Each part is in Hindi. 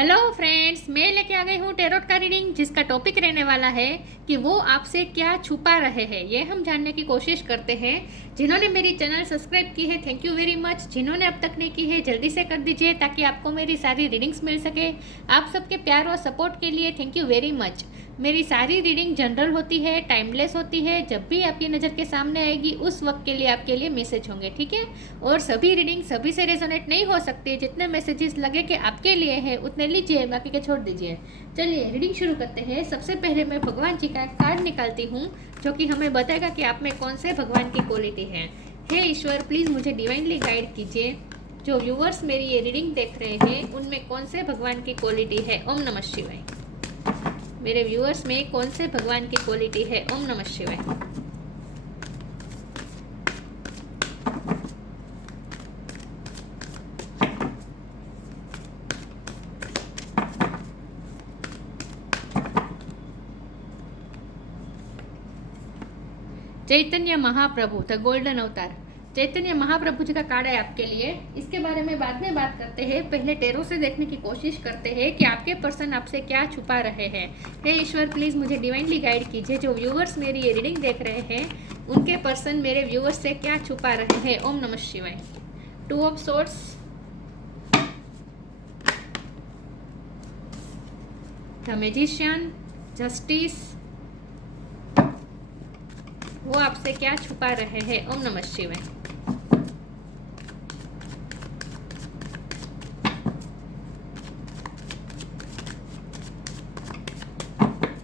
हेलो फ्रेंड्स, मैं लेके आ गई हूँ टेरोट का रीडिंग, जिसका टॉपिक रहने वाला है कि वो आपसे क्या छुपा रहे हैं। ये हम जानने की कोशिश करते हैं। जिन्होंने मेरी चैनल सब्सक्राइब की है, थैंक यू वेरी मच। जिन्होंने अब तक नहीं की है, जल्दी से कर दीजिए ताकि आपको मेरी सारी रीडिंग्स मिल सके। आप सबके प्यार और सपोर्ट के लिए थैंक यू वेरी मच। मेरी सारी रीडिंग जनरल होती है, टाइमलेस होती है। जब भी आपकी नज़र के सामने आएगी उस वक्त के लिए आपके लिए मैसेज होंगे, ठीक है। और सभी रीडिंग सभी से रेजोनेट नहीं हो सकती। जितने मैसेजेस लगे कि आपके लिए है उतने लीजिए, बाकी के छोड़ दीजिए। चलिए रीडिंग शुरू करते हैं। सबसे पहले मैं भगवान जी का कार्ड निकालती हूँ, जो कि हमें बताएगा कि आप में कौन से भगवान की क्वालिटी है। हे ईश्वर, प्लीज़ मुझे डिवाइनली गाइड कीजिए। जो व्यूअर्स मेरी ये रीडिंग देख रहे हैं उनमें कौन से भगवान की क्वालिटी है। ओम नमः शिवाय। मेरे व्यूअर्स में कौन से भगवान की क्वालिटी है। ओम नमः शिवाय। चैतन्य महाप्रभु, द गोल्डन अवतार। चैतन्य महाप्रभु जी का कार्ड है आपके लिए। इसके बारे में बाद में बात करते हैं। पहले टेरो से देखने की कोशिश करते हैं कि आपके पर्सन आपसे क्या छुपा रहे हैं। हे ईश्वर, प्लीज़ मुझे डिवाइनली गाइड कीजिए। जो व्यूअर्स मेरी ये रीडिंग देख रहे हैं उनके पर्सन मेरे व्यूअर्स से क्या छुपा रहे हैं। ओम नमः शिवाय। 2 of swords, the magician, justice. वो आपसे क्या छुपा रहे हैं। ओम नमः शिवाय।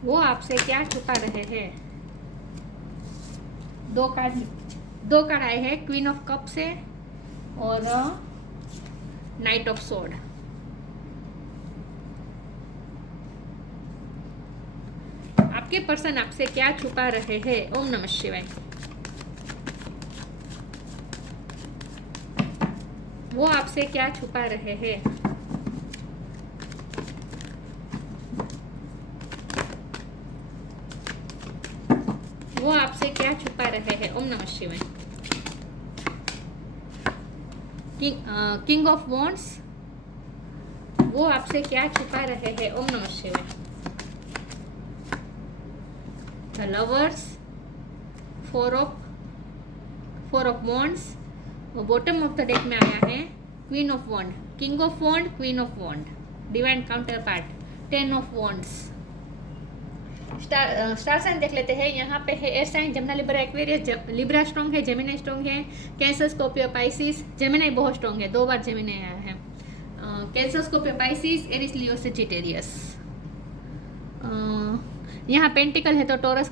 वो आपसे क्या छुपा रहे हैं। दो कार्ड आए हैं, क्वीन ऑफ कप से और नाइट ऑफ सोर्ड। आपके पर्सन आपसे क्या छुपा रहे हैं। ओम नमः शिवाय। वो आपसे क्या छुपा रहे हैं। वो आपसे क्या छुपा रहे हैं। ओम नमः शिवाय। किंग ऑफ वॉन्ड्स, वो आपसे क्या छुपा रहे हैं। ओम नमः शिवाय। The lovers, four of wands. वो बॉटम ऑफ द डेक में आया है queen of wand, king of wand, queen of wand, divine counter part 10 of wands. Star sign देख लेते हैं। यहाँ पे है एयर साइन, जमुना, लिब्रा, एक्वेरियस। लिब्रा स्ट्रॉन्ग है, जेमिनी स्ट्रॉन्ग है, कैंसर, स्कॉर्पियो, पाइसिस। जेमिनी बहुत स्ट्रॉन्ग है, 2 बार जेमिनी आया है। Cancer, Scorpio, Pisces, Aries, Leo, Sagittarius. यहाँ पेंटिकल है तो टोरस,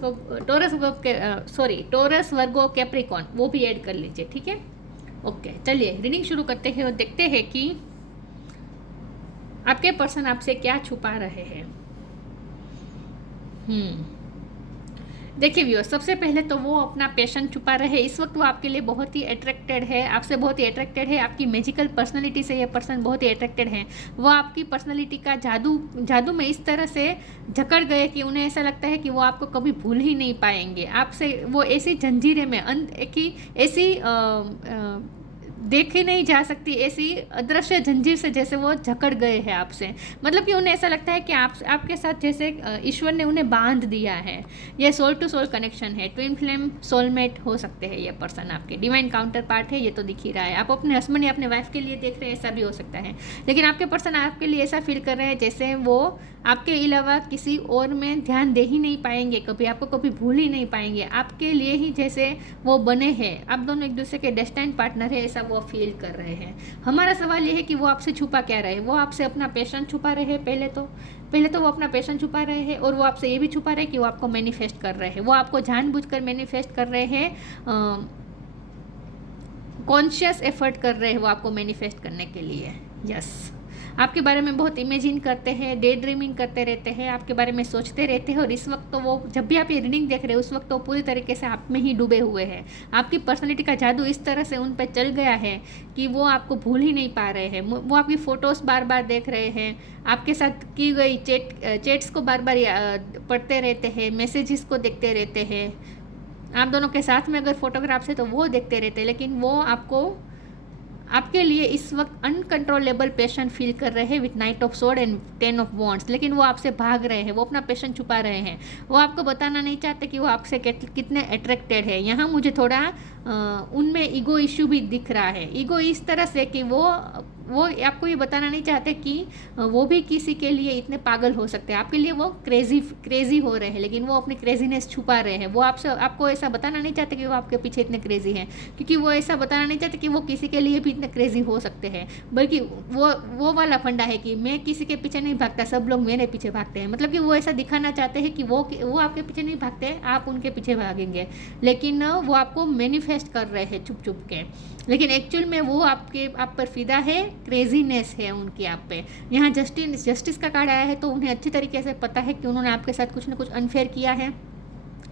वर्गो, कैप्रिकॉन, वो भी ऐड कर लीजिए, ठीक है। ओके, चलिए रीडिंग शुरू करते हैं और देखते हैं कि आपके पर्सन आपसे क्या छुपा रहे हैं। देखिए व्यूअर्स, सबसे पहले तो वो अपना पैशन छुपा रहे। इस वक्त वो आपके लिए बहुत ही अट्रैक्टेड है, आपसे बहुत ही अट्रैक्टेड है। आपकी मैजिकल पर्सनालिटी से ये पर्सन बहुत ही अट्रैक्टेड है। वो आपकी पर्सनालिटी का जादू में इस तरह से जकड़ गए कि उन्हें ऐसा लगता है कि वो आपको कभी भूल ही नहीं पाएंगे। आपसे वो ऐसी जंजीरें में ऐसी देखी नहीं जा सकती, ऐसी अदृश्य जंजीर से जैसे वो जकड़ गए हैं आपसे। मतलब कि उन्हें ऐसा लगता है कि आपके साथ जैसे ईश्वर ने उन्हें बांध दिया है। ये सोल टू सोल कनेक्शन है, ट्विन फ्लेम सोलमेट हो सकते हैं ये पर्सन आपके। डिवाइन काउंटर पार्ट है, ये तो दिख ही रहा है। आप अपने हस्बैंड या अपने वाइफ के लिए देख रहे हैं, ऐसा भी हो सकता है। लेकिन आपके पर्सन आपके लिए ऐसा फील कर रहे हैं जैसे वो आपके अलावा किसी और में ध्यान दे ही नहीं पाएंगे, कभी आपको कभी भूल ही नहीं पाएंगे। आपके लिए ही जैसे वो बने हैं। आप दोनों एक दूसरे के डेस्टाइन्ड पार्टनर है, ऐसा वो फील कर रहे हैं। हमारा सवाल ये है कि वो आपसे छुपा क्या रहे। वो आपसे अपना पैशन छुपा रहे हैं। पहले तो वो अपना पैशन छुपा रहे हैं, और वो आपसे ये भी छुपा रहे हैं कि वो आपको मैनिफेस्ट कर रहे हैं। वो आपको जानबूझकर मैनिफेस्ट कर रहे हैं, कॉन्शियस एफर्ट कर रहे हैं वो आपको मैनिफेस्ट करने के लिए। यस, आपके बारे में बहुत इमेजिन करते हैं, डे ड्रीमिंग करते रहते हैं, आपके बारे में सोचते रहते हैं। और इस वक्त तो वो, जब भी आप ये रीडिंग देख रहे हैं उस वक्त तो पूरी तरीके से आप में ही डूबे हुए हैं। आपकी पर्सनैलिटी का जादू इस तरह से उन पर चल गया है कि वो आपको भूल ही नहीं पा रहे हैं। वो आपकी फ़ोटोज़ बार बार देख रहे हैं, आपके साथ की गई चैट्स को बार बार पढ़ते रहते हैं, मैसेजेस को देखते रहते हैं। आप दोनों के साथ में अगर फोटोग्राफ्स है तो वो देखते रहते हैं, लेकिन वो आपको आपके लिए इस वक्त अनकंट्रोलेबल पैशन फील कर रहे हैं with night of sword and 10 of wands, लेकिन वो आपसे भाग रहे हैं, वो अपना पैशन छुपा रहे हैं, वो आपको बताना नहीं चाहते कि वो आपसे कितने अट्रैक्टेड है। यहाँ मुझे थोड़ा उनमें ईगो इश्यू भी दिख रहा है। ईगो इस तरह से कि वो आपको ये बताना नहीं चाहते कि वो भी किसी के लिए इतने पागल हो सकते हैं, आपके लिए वो क्रेजी हो रहे हैं, लेकिन वो अपनी क्रेजीनेस छुपा रहे हैं। वो आपको ऐसा बताना नहीं चाहते कि वो आपके पीछे इतने क्रेजी हैं, क्योंकि वो ऐसा बताना नहीं चाहते कि वो किसी के लिए भी इतने क्रेजी हो सकते हैं, बल्कि वो वाला फंडा है कि मैं किसी के पीछे नहीं भागता, सब लोग मेरे पीछे भागते हैं। मतलब कि वो ऐसा दिखाना चाहते हैं कि वो आपके पीछे नहीं भागते, आप उनके पीछे भागेंगे, लेकिन वो आपको मैनिफेस्ट कर रहे हैं छुप छुप के, लेकिन एक्चुअल में वो आप पर फिदा है, क्रेजीनेस है उनकी आप पे। यहाँ जस्टिस का कार्ड आया है, तो उन्हें अच्छी तरीके से पता है कि उन्होंने आपके साथ कुछ ना कुछ अनफेयर किया है।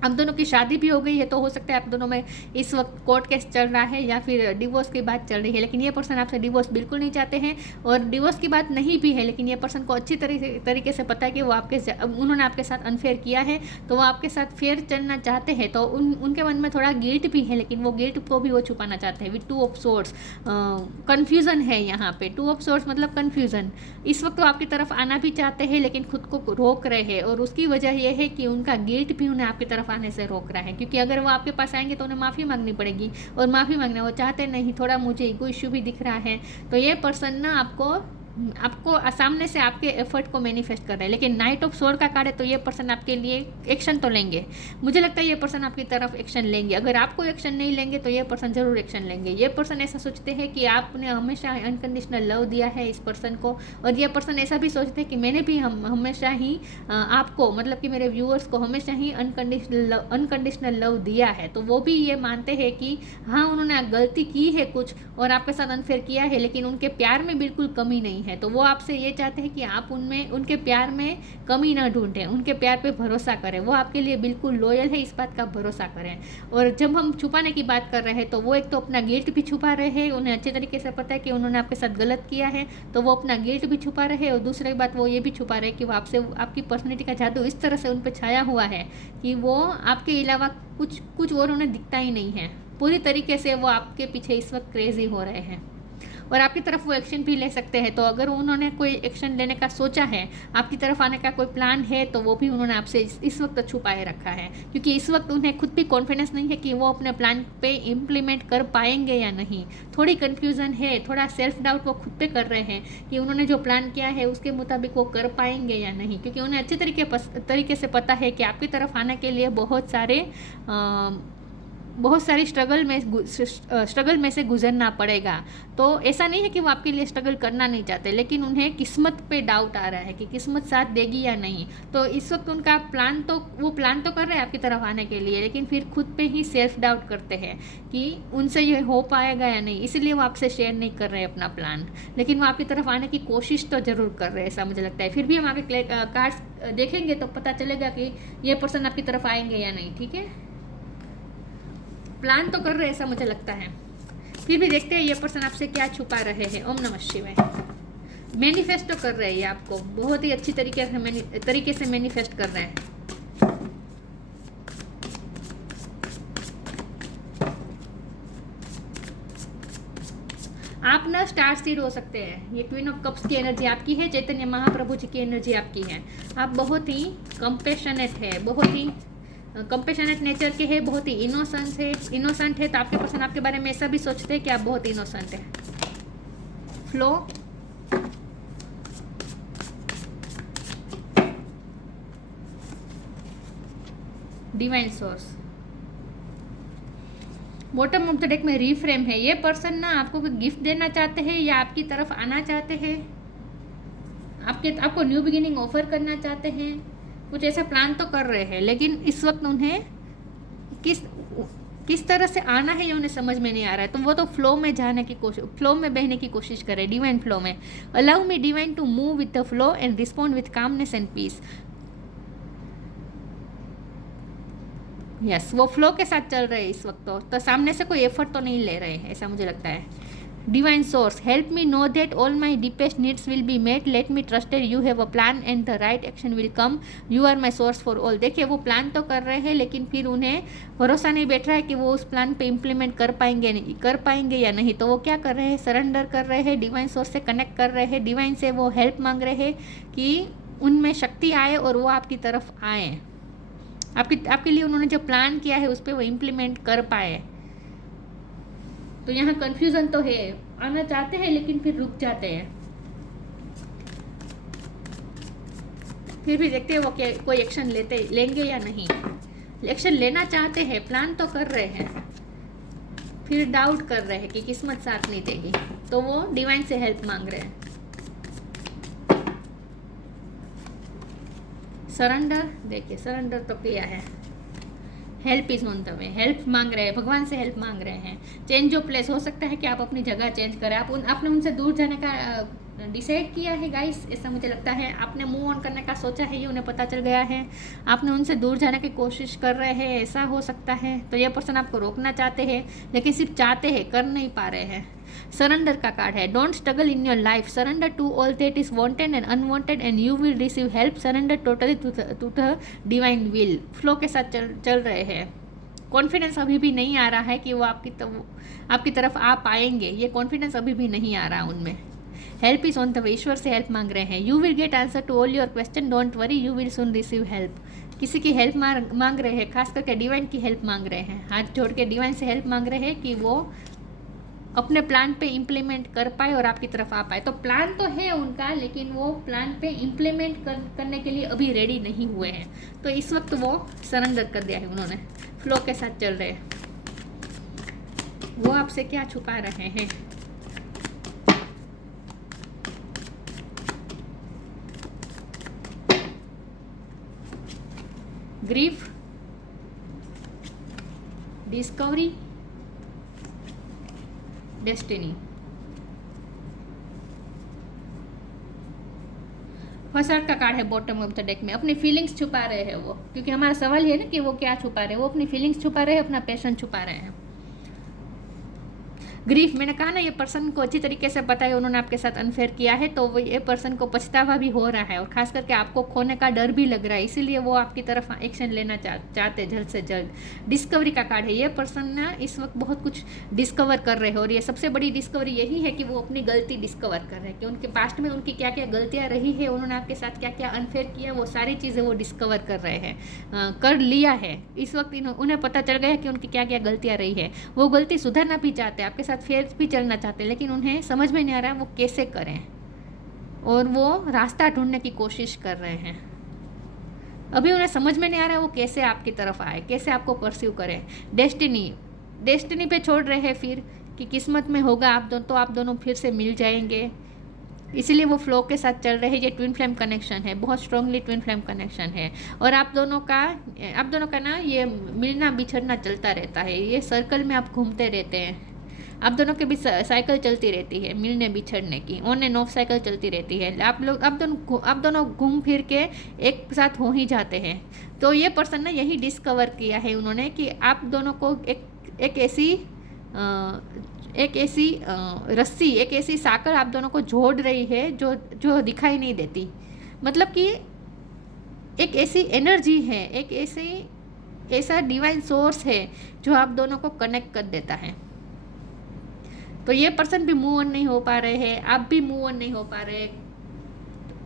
आप दोनों की शादी भी हो गई है, तो हो सकता है आप दोनों में इस वक्त कोर्ट केस चल रहा है या फिर डिवोर्स की बात चल रही है, लेकिन ये पर्सन आपसे डिवोर्स बिल्कुल नहीं चाहते हैं, और डिवोर्स की बात नहीं भी है, लेकिन ये पर्सन को अच्छी तरीके से पता है कि वो उन्होंने आपके साथ अनफेयर किया है, तो वो आपके साथ फेयर चलना चाहते हैं। तो उनके मन में थोड़ा गिल्ट भी है, लेकिन वो गिल्ट को भी वो छुपाना चाहते हैं विद 2 ऑफ सोर्ड्स। कन्फ्यूज़न है यहाँ पे, 2 ऑफ सोर्ड्स मतलब कन्फ्यूज़न। इस वक्त वो आपकी तरफ आना भी चाहते हैं, लेकिन खुद को रोक रहे हैं, और उसकी वजह यह है कि उनका गिल्ट भी उन्हें आपकी तरफ आने से रोक रहा है, क्योंकि अगर वो आपके पास आएंगे तो उन्हें माफ़ी मांगनी पड़ेगी, और माफ़ी मांगना वो चाहते नहीं। थोड़ा मुझे ईगो इश्यू भी दिख रहा है, तो ये पर्सन ना आपको सामने से आपके एफर्ट को मैनिफेस्ट कर रहे हैं, लेकिन नाइट ऑफ सोर्ड का कार्ड है, तो ये पर्सन आपके लिए एक्शन तो लेंगे। मुझे लगता है ये पर्सन आपकी तरफ एक्शन लेंगे। अगर आप कोई एक्शन नहीं लेंगे तो ये पर्सन जरूर एक्शन लेंगे। ये पर्सन ऐसा सोचते हैं कि आपने हमेशा अनकंडीशनल लव दिया है इस पर्सन को, और ये पर्सन ऐसा भी सोचते हैं कि मैंने भी हमेशा ही आपको, मतलब कि मेरे व्यूअर्स को हमेशा ही अनकंडीशनल लव दिया है। तो वो भी ये मानते हैं कि हाँ, उन्होंने गलती की है कुछ और आपके साथ अनफेयर किया है, लेकिन उनके प्यार में बिल्कुल कमी नहीं है। तो वो आपसे ये चाहते हैं कि आप उनके प्यार में कमी ना ढूंढें, उनके प्यार पे भरोसा करें। वो आपके लिए बिल्कुल लॉयल है, इस बात का भरोसा करें। और जब हम छुपाने की बात कर रहे हैं, तो वो एक तो अपना गिल्ट भी छुपा रहे हैं, उन्हें अच्छे तरीके से पता है कि उन्होंने आपके साथ गलत किया है, तो वो अपना गिल्ट भी छुपा रहे हैं। और दूसरी बात वो ये भी छुपा रहे हैं कि वो आपकी पर्सनैलिटी का जादू इस तरह से उन पर छाया हुआ है कि वो आपके अलावा कुछ और उन्हें दिखता ही नहीं है। पूरी तरीके से वो आपके पीछे इस वक्त क्रेजी हो रहे हैं, और आपकी तरफ वो एक्शन भी ले सकते हैं। तो अगर उन्होंने कोई एक्शन लेने का सोचा है, आपकी तरफ आने का कोई प्लान है, तो वो भी उन्होंने आपसे इस वक्त छुपाए रखा है, क्योंकि इस वक्त उन्हें खुद भी कॉन्फिडेंस नहीं है कि वो अपने प्लान पे इम्प्लीमेंट कर पाएंगे या नहीं। थोड़ी कन्फ्यूज़न है, थोड़ा सेल्फ डाउट वो खुद पे कर रहे हैं कि उन्होंने जो प्लान किया है उसके मुताबिक वो कर पाएंगे या नहीं, क्योंकि उन्हें अच्छे तरीके से पता है कि आपकी तरफ आने के लिए बहुत सारी स्ट्रगल में से गुजरना पड़ेगा। तो ऐसा नहीं है कि वो आपके लिए स्ट्रगल करना नहीं चाहते, लेकिन उन्हें किस्मत पे डाउट आ रहा है कि किस्मत साथ देगी या नहीं। तो इस वक्त उनका प्लान तो कर रहे हैं आपकी तरफ आने के लिए, लेकिन फिर खुद पे ही सेल्फ डाउट करते हैं कि उनसे ये हो पाएगा या नहीं, इसलिए वो आपसे शेयर नहीं कर रहे हैं अपना प्लान। लेकिन वो आपकी तरफ आने की कोशिश तो ज़रूर कर रहे हैं, ऐसा मुझे लगता है। फिर भी हम आगे कार्ड्स देखेंगे तो पता चलेगा कि ये पर्सन आपकी तरफ आएंगे या नहीं। ठीक है, प्लान तो कर रहे हैं ऐसा मुझे लगता है। फिर भी देखते हैं ये पर्सन आपसे क्या छुपा रहे हैं। ओम नमः शिवाय। मैनिफेस्ट तो कर रहे हैं, आपको बहुत ही अच्छी तरीके से मैनिफेस्ट कर रहे हैं। आप ना स्टार सीड हो सकते हैं। ये क्वीन ऑफ कप्स की एनर्जी आपकी है, चैतन्य महाप्रभु जी की एनर्जी आपकी है। आप बहुत ही कंपैशनेट है, बहुत ही कंपैशनेट नेचर के है, बहुत ही इनोसेंट है। तो आपके पर्सन आपके बारे में ऐसा भी सोचते हैं कि आप बहुत इनोसेंट है। Flow, divine source, bottom of the deck में रीफ्रेम है। ये पर्सन ना आपको कोई गिफ्ट देना चाहते हैं या आपकी तरफ आना चाहते हैं, आपको न्यू बिगिनिंग ऑफर करना चाहते हैं, कुछ ऐसा प्लान तो कर रहे हैं, लेकिन इस वक्त उन्हें किस तरह से आना है ये उन्हें समझ में नहीं आ रहा है। तो वो तो फ्लो में बहने की कोशिश करें, डिवाइन फ्लो में। Allow me divine to move with the flow and respond with calmness and peace. Yes, वो फ्लो के साथ चल रहे हैं इस वक्त। तो सामने से कोई एफर्ट तो नहीं ले रहे हैं, ऐसा मुझे लगता है। Divine source, help me know that all my deepest needs will be met. Let me trust that you have a plan and the right action will come. You are my source for all. देखिए वो प्लान तो कर रहे हैं लेकिन फिर उन्हें भरोसा नहीं बैठ रहा है कि वो उस प्लान पे इम्प्लीमेंट कर पाएंगे या नहीं। तो वो क्या कर रहे हैं, सरेंडर कर रहे हैं, डिवाइन सोर्स से कनेक्ट कर रहे हैं, डिवाइन से वो हेल्प मांग रहे हैं कि उनमें शक्ति आए और वो आपकी तरफ आए, आपके लिए उन्होंने जो प्लान किया है उस पर वो इम्प्लीमेंट कर पाए। तो यहाँ कंफ्यूजन तो है, आना चाहते हैं लेकिन फिर रुक जाते हैं। फिर भी देखते हैं वो कोई एक्शन लेंगे या नहीं। एक्शन लेना चाहते हैं, प्लान तो कर रहे हैं, फिर डाउट कर रहे हैं कि किस्मत साथ नहीं देगी, तो वो डिवाइन से हेल्प मांग रहे हैं। सरेंडर, देखिए सरेंडर तो किया है, help is on the way, help मांग रहे हैं, भगवान से हेल्प मांग रहे हैं। चेंज ऑफ प्लेस, हो सकता है कि आप अपनी जगह चेंज करें, आपने उनसे दूर जाने का डिसाइड किया है गाइस, ऐसा मुझे लगता है। आपने मूव ऑन करने का सोचा है, ये उन्हें पता चल गया है, आपने उनसे दूर जाने की कोशिश कर रहे हैं, ऐसा हो सकता है। तो ये पर्सन आपको रोकना चाहते हैं लेकिन सिर्फ चाहते हैं, कर नहीं पा रहे हैं। सरेंडर का कार्ड है, don't struggle in your life, surrender to all that is wanted and unwanted and you will receive help, surrender totally to the divine will. Flow के साथ चल रहे हैं। कॉन्फिडेंस अभी भी नहीं आ रहा है कि वो आपकी तरफ आ पाएंगे, ये कॉन्फिडेंस अभी भी नहीं आ रहा उनमें। Help is on the way, ईश्वर से हेल्प मांग रहे हैं। You will get answer to all your question, don't worry, you will soon receive help. किसी की हेल्प मांग रहे हैं, खास करके डिवाइन की हेल्प मांग रहे हैं, हाथ जोड़ के डिवाइन से हेल्प मांग रहे हैं कि वो अपने प्लान पे इम्प्लीमेंट कर पाए और आपकी तरफ आ पाए। तो प्लान तो है उनका लेकिन वो प्लान पे इम्प्लीमेंट करने के लिए अभी रेडी नहीं हुए हैं। तो इस वक्त वो सरेंडर कर दिया है उन्होंने, फ्लो के साथ चल रहे हैं। वो आपसे क्या छुपा रहे हैं? Grief, discovery, destiny. फर्स्ट का कार्ड है बॉटम ऑफ द डेक में, अपनी फीलिंग्स छुपा रहे हैं वो, क्योंकि हमारा सवाल है ना कि वो क्या छुपा रहे हैं। वो अपनी फीलिंग्स छुपा रहे हैं, अपना पैशन छुपा रहे हैं। ग्रीफ, मैंने कहा ना ये पर्सन को अच्छी तरीके से पता है उन्होंने आपके साथ अनफेयर किया है, तो वो ये पर्सन को पछतावा भी हो रहा है और खास करके आपको खोने का डर भी लग रहा है, इसीलिए वो आपकी तरफ एक्शन लेना चाहते जल्द से जल्द। डिस्कवरी का कार्ड है, ये पर्सन ना इस वक्त बहुत कुछ डिस्कवर कर रहे हैं और ये सबसे बड़ी डिस्कवरी यही है कि वो अपनी गलती डिस्कवर कर रहे हैं कि उनके पास्ट में उनकी क्या क्या गलतियाँ रही है, उन्होंने आपके साथ क्या क्या अनफेयर किया, वो सारी चीज़ें वो डिस्कवर कर रहे हैं, कर लिया है। इस वक्त उन्हें पता चल गया कि उनकी क्या क्या गलतियाँ रही है। वो गलती सुधरना भी चाहते हैं, आपके साथ फेर भी चलना चाहते हैं, लेकिन उन्हें समझ में नहीं आ रहा है वो कैसे करें और वो रास्ता ढूंढने की कोशिश कर रहे हैं। अभी उन्हें समझ में नहीं आ रहा है वो कैसे आपकी तरफ आए, कैसे आपको परस्यू करें। डेस्टिनी पे छोड़ रहे हैं फिर कि किस्मत में होगा आप दोनों फिर से मिल जाएंगे, इसीलिए वो फ्लो के साथ चल रहे हैं। ये ट्विन फ्लेम कनेक्शन है, बहुत स्ट्रांगली ट्विन फ्लेम कनेक्शन है और आप दोनों का ना ये मिलना बिछड़ना चलता रहता है, ये सर्कल में आप घूमते रहते हैं। आप दोनों के बीच साइकिल चलती रहती है, मिलने बिछड़ने की, ऑन एंड ऑफ साइकिल चलती रहती है। आप दोनों घूम फिर के एक साथ हो ही जाते हैं। तो ये पर्सन ना यही डिस्कवर किया है उन्होंने कि आप दोनों को एक ऐसी रस्सी, एक ऐसी साकर आप दोनों को जोड़ रही है जो दिखाई नहीं देती। मतलब कि एक ऐसी एनर्जी है, एक ऐसा डिवाइन सोर्स है जो आप दोनों को कनेक्ट कर देता है। तो ये पर्सन भी मूव ऑन नहीं हो पा रहे हैं, आप भी मूव ऑन नहीं हो पा रहे,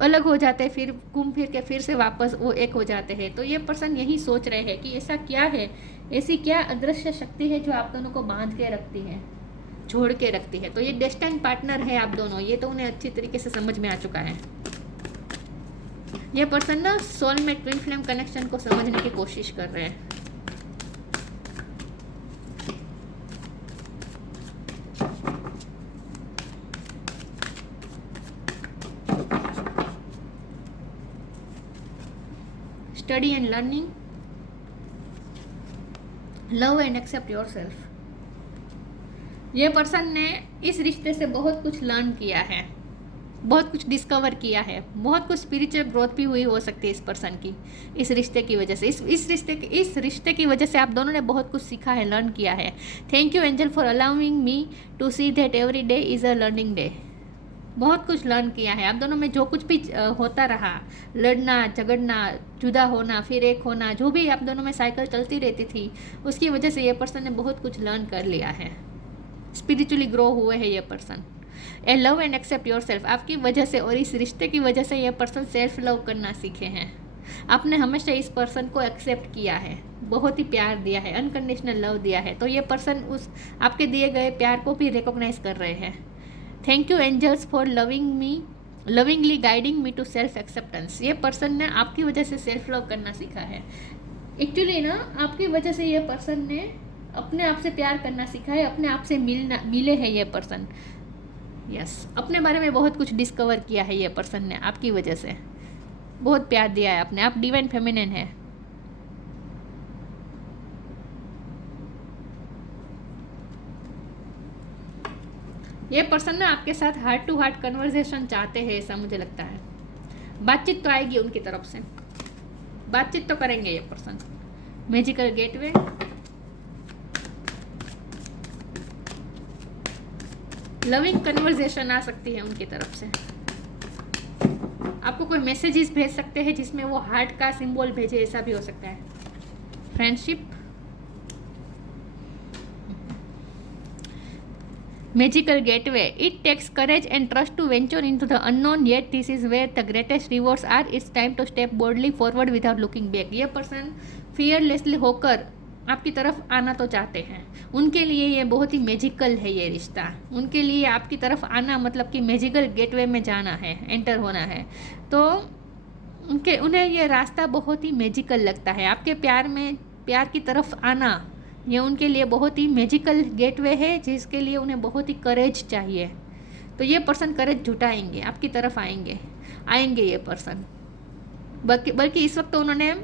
अलग हो जाते हैं, फिर घूम फिर के फिर से वापस वो एक हो जाते हैं। तो ये पर्सन यही सोच रहे हैं कि ऐसा क्या है, ऐसी क्या अदृश्य शक्ति है जो आप दोनों को बांध के रखती है, जोड़ के रखती है। तो ये डेस्टिनी पार्टनर है आप दोनों, ये तो उन्हें अच्छी तरीके से समझ में आ चुका है। ये पर्सन ना सोलमेट ट्विन फ्लेम कनेक्शन को समझने की कोशिश कर रहे हैं। Study and learning, love and accept yourself. ये पर्सन ने इस रिश्ते से बहुत कुछ लर्न किया है, बहुत कुछ डिस्कवर किया है, बहुत कुछ स्पिरिचुअल ग्रोथ भी हुई हो सकती है इस पर्सन की, इस रिश्ते की वजह से, इस रिश्ते की वजह से आप दोनों ने बहुत कुछ सीखा है, लर्न किया है। Thank you angel for allowing me to see that every day is a learning day. बहुत कुछ लर्न किया है आप दोनों में, जो कुछ भी होता रहा, लड़ना झगड़ना, जुदा होना, फिर एक होना, जो भी आप दोनों में साइकिल चलती रहती थी, उसकी वजह से ये पर्सन ने बहुत कुछ लर्न कर लिया है, स्पिरिचुअली ग्रो हुए हैं ये person. A love and accept yourself, आपकी वजह से और इस रिश्ते की वजह से ये पर्सन सेल्फ लव करना सीखे हैं। आपने हमेशा इस पर्सन को एक्सेप्ट किया है, बहुत ही प्यार दिया है, अनकंडीशनल लव दिया है, तो ये पर्सन उस आपके दिए गए प्यार को भी रिकॉग्नाइज कर रहे हैं। Thank you angels for lovingly guiding me to self acceptance. ये पर्सन ने आपकी वजह से सेल्फ लव करना सीखा है। एक्चुअली ना आपकी वजह से ये पर्सन ने अपने आप से प्यार करना सीखा है, अपने आप से मिले हैं ये पर्सन। यस, अपने बारे में बहुत कुछ डिस्कवर किया है ये पर्सन ने आपकी वजह से, बहुत प्यार दिया है आपने। आप डिवाइन फेमिनिन है। ये पर्सन ना आपके साथ हार्ट टू हार्ट कन्वर्सेशन चाहते हैं, ऐसा मुझे लगता है। बातचीत तो आएगी उनकी तरफ से, बातचीत तो करेंगे ये person. Magical gateway, loving conversation आ सकती है उनकी तरफ से। आपको कोई मैसेजेस भेज सकते हैं जिसमें वो हार्ट का सिंबल भेजे, ऐसा भी हो सकता है। Friendship, magical gateway, it takes courage and trust to venture into the unknown, yet this is where the greatest rewards are. It's time to step boldly forward without looking back. ये पर्सन फियरलेसली होकर आपकी तरफ आना तो चाहते हैं, उनके लिए ये बहुत ही मैजिकल है ये रिश्ता। उनके लिए आपकी तरफ आना मतलब कि मैजिकल गेटवे में जाना है, एंटर होना है, तो उन्हें ये रास्ता बहुत ही मैजिकल लगता है। आपके प्यार की तरफ आना ये उनके लिए बहुत ही मैजिकल गेटवे है, जिसके लिए उन्हें बहुत ही करेज चाहिए। तो ये पर्सन करेज जुटाएंगे, आपकी तरफ आएंगे ये पर्सन। बल्कि इस वक्त तो उन्होंने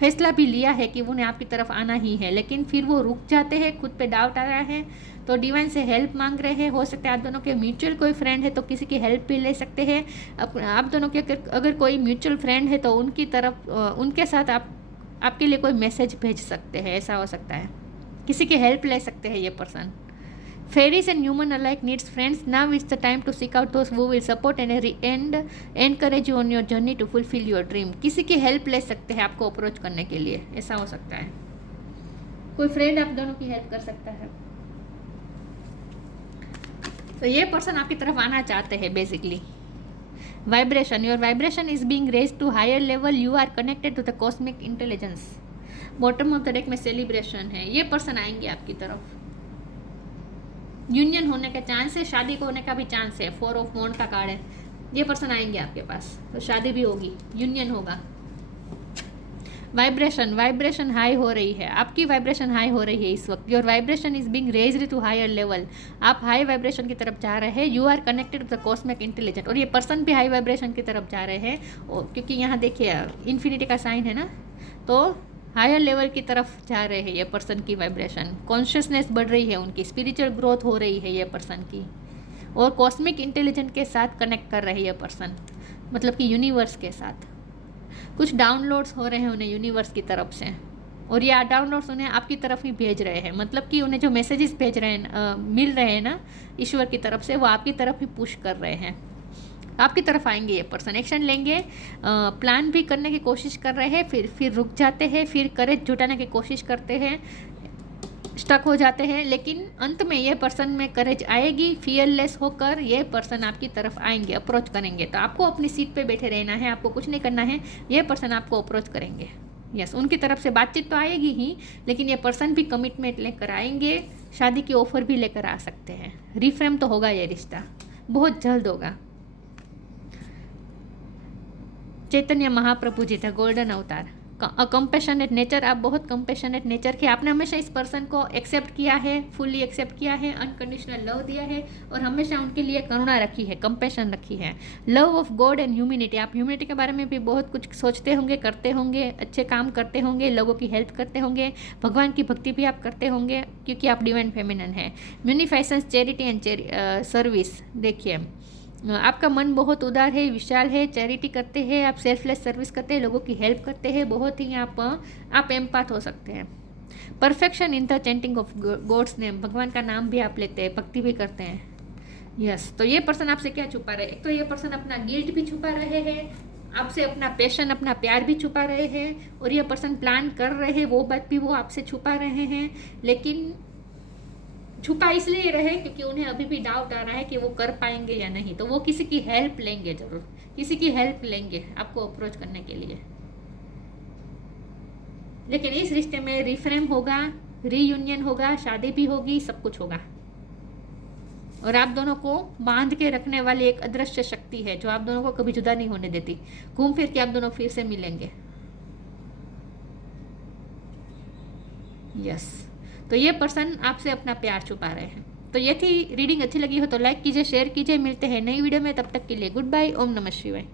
फैसला भी लिया है कि उन्हें आपकी तरफ आना ही है, लेकिन फिर वो रुक जाते हैं, खुद पे डाउट आ रहा है, तो डिवाइन से हेल्प मांग रहे हैं। हो सकता है आप दोनों के म्यूचुअल कोई फ्रेंड है तो किसी की हेल्प भी ले सकते हैं। आप दोनों के अगर कोई म्यूचुअल फ्रेंड है तो उनकी तरफ उनके साथ आपके लिए कोई मैसेज भेज सकते हैं, ऐसा हो सकता है। किसी की हेल्प ले सकते हैं ये person. Fairies and human alike needs friends. Now it's the time to seek out those who will support and encourage you on your journey to fulfill your dream. किसी की हेल्प ले सकते हैं आपको अप्रोच करने के लिए, ऐसा हो सकता है। कोई फ्रेंड आप दोनों की हेल्प कर सकता है। तो ये पर्सन आपकी तरफ आना चाहते हैं basically. Vibration, your vibration is being raised to higher level, you are connected to the cosmic intelligence. Bottom of the deck में सेलिब्रेशन है, ये पर्सन आएंगे आपकी तरफ। यूनियन होने का चांस है, शादी को होने का भी चांस है। 4 ऑफ वॉन्ड का कार्ड है, ये पर्सन आएंगे आपके पास, तो शादी भी होगी, यूनियन होगा। वाइब्रेशन हाई हो रही है, आपकी वाइब्रेशन हाई हो रही है इस वक्त। Your vibration is being raised to higher level, आप हाई वाइब्रेशन की तरफ जा रहे हैं। You are connected to the cosmic intelligent, और ये पर्सन भी हाई वाइब्रेशन की तरफ जा रहे हैं, क्योंकि यहाँ देखिए इन्फिनिटी का साइन है ना, तो हायर लेवल की तरफ जा रहे हैं ये पर्सन की वाइब्रेशन। कॉन्शियसनेस बढ़ रही है उनकी, स्पिरिचुअल ग्रोथ हो रही है ये पर्सन की, और कॉस्मिक इंटेलिजेंट के साथ कनेक्ट कर रहे हैं ये पर्सन, मतलब कि यूनिवर्स के साथ। कुछ डाउनलोड्स हो रहे हैं उन्हें यूनिवर्स की तरफ से, और ये डाउनलोड्स उन्हें आपकी तरफ ही भेज रहे हैं, मतलब कि उन्हें जो मैसेजेस भेज रहे हैं मिल रहे हैं ना ईश्वर की तरफ से, वो आपकी तरफ ही पुश कर रहे हैं। आपकी तरफ आएंगे ये पर्सन, एक्शन लेंगे, प्लान भी करने की कोशिश कर रहे हैं, फिर रुक जाते हैं, फिर करेज जुटाने की कोशिश करते हैं, स्टक हो जाते हैं, लेकिन अंत में ये पर्सन में करेज आएगी। फियरलेस होकर ये पर्सन आपकी तरफ आएंगे, अप्रोच करेंगे। तो आपको अपनी सीट पे बैठे रहना है, आपको कुछ नहीं करना है, ये पर्सन आपको अप्रोच करेंगे। यस, उनकी तरफ से बातचीत तो आएगी ही, लेकिन ये पर्सन भी कमिटमेंट लेकर आएंगे, शादी की ऑफर भी लेकर आ सकते हैं। रिफ्रेम तो होगा ये रिश्ता, बहुत जल्द होगा। चैतन्य महाप्रभु जी थे, गोल्डन अवतार। कंपेशनेट नेचर, आप बहुत कंपेशनेट नेचर के, आपने हमेशा इस पर्सन को एक्सेप्ट किया है, फुल्ली एक्सेप्ट किया है, अनकंडीशनल लव दिया है, और हमेशा उनके लिए करुणा रखी है, कंपेशन रखी है। Love of God and humanity, आप ह्यूमैनिटी के बारे में भी बहुत कुछ सोचते होंगे, करते होंगे, अच्छे काम करते होंगे, लोगों की हेल्प करते होंगे, भगवान की भक्ति भी आप करते होंगे, क्योंकि आप डिवाइन फेमिनिन है। म्यूनिफाइसेंस, चैरिटी एंड सर्विस, देखिए आपका मन बहुत उदार है, विशाल है, चैरिटी करते हैं, आप सेल्फलेस सर्विस करते हैं, लोगों की हेल्प करते हैं, बहुत ही आप एम्पाथ हो सकते हैं। Perfection in the chanting of God's name, भगवान का नाम भी आप लेते हैं, भक्ति भी करते हैं। यस, तो ये पर्सन आपसे क्या छुपा रहे हैं? एक तो ये पर्सन अपना गिल्ट भी छुपा रहे हैं, आपसे अपना पैशन, अपना प्यार भी छुपा रहे हैं, और ये पर्सन प्लान कर रहे हैं, वो बात भी वो आपसे छुपा रहे हैं। लेकिन छुपा इसलिए रहे क्योंकि उन्हें अभी भी डाउट आ रहा है कि वो कर पाएंगे या नहीं, तो वो किसी की हेल्प लेंगे, जरूर किसी की हेल्प लेंगे आपको अप्रोच करने के लिए। लेकिन इस रिश्ते में रिफ्रेम होगा, रीयूनियन होगा, शादी भी होगी, सब कुछ होगा। और आप दोनों को बांध के रखने वाली एक अदृश्य शक्ति है जो आप दोनों को कभी जुदा नहीं होने देती। घूम फिर के आप दोनों फिर से मिलेंगे। यस, तो ये पर्सन आपसे अपना प्यार छुपा रहे हैं। तो ये थी रीडिंग। अच्छी लगी हो तो लाइक कीजिए, शेयर कीजिए। मिलते हैं नई वीडियो में, तब तक के लिए गुड बाय। ओम नमः शिवाय।